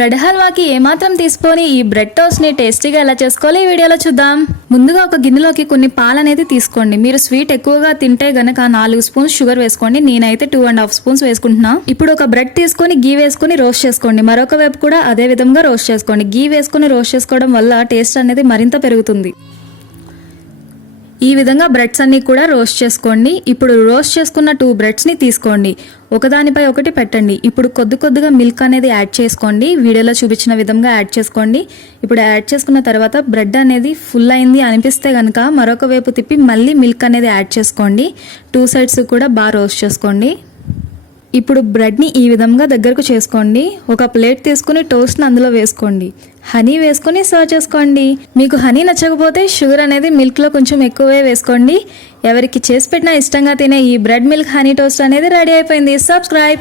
Bread హల్వాకి ఏమాత్రం తీసుకొని ఈ బ్రెడ్ టోస్ట్ ని టేస్టీగా ఎలా చేసుకోవాలో ఈ వీడియోలో చూద్దాం. ముందుగా ఒక గిన్నెలోకి కొన్ని పాలు అనేది తీసుకోండి. మీరు స్వీట్ ఎక్కువగా తింటే గనక 4 స్పూన్స్ షుగర్ వేసుకోండి. నేనైతే 2.5 స్పూన్స్ వేసుకుంటున్నా. ఇప్పుడు ఒక బ్రెడ్ తీసుకొని గీ వేసుకుని రోస్ట్ చేసుకోండి. మరొక వైపు కూడా అదే విధంగా రోస్ట్ చేసుకోండి. గీ వేసుకుని రోస్ట్ చేసుకోవడం వల్ల టేస్ట్ అనేది మరింత పెరుగుతుంది. ఈ విధంగా బ్రెడ్స్ అన్ని కూడా రోస్ట్ చేసుకోండి. ఇప్పుడు రోస్ట్ చేసుకున్న 2 బ్రెడ్స్ ని తీసుకోండి. ఒకదానిపై ఒకటి పెట్టండి. ఇప్పుడు కొద్దిగా మిల్క్ అనేది యాడ్ చేసుకోండి. వీడియోలో చూపించిన విధంగా యాడ్ చేసుకోండి. ఇప్పుడు యాడ్ చేసుకున్న తర్వాత బ్రెడ్ అనేది ఫుల్ అయింది అనిపిస్తే కనుక మరొక వైపు తిప్పి మళ్ళీ మిల్క్ అనేది యాడ్ చేసుకోండి. 2 సైడ్స్ కూడా బాగా రోస్ట్ చేసుకోండి. ఇప్పుడు బ్రెడ్ని ఈ విధంగా దగ్గరకు చేసుకోండి. ఒక ప్లేట్ తీసుకుని టోస్ట్ని అందులో వేసుకోండి. హనీ వేసుకొని సర్వ్ చేసుకోండి. మీకు హనీ నచ్చకపోతే షుగర్ అనేది మిల్క్లో కొంచెం ఎక్కువే వేసుకోండి. ఎవరికి చేసి పెట్టినా ఇష్టంగా తినే ఈ బ్రెడ్ మిల్క్ హనీ టోస్ట్ అనేది రెడీ అయిపోయింది. సబ్స్క్రైబ్.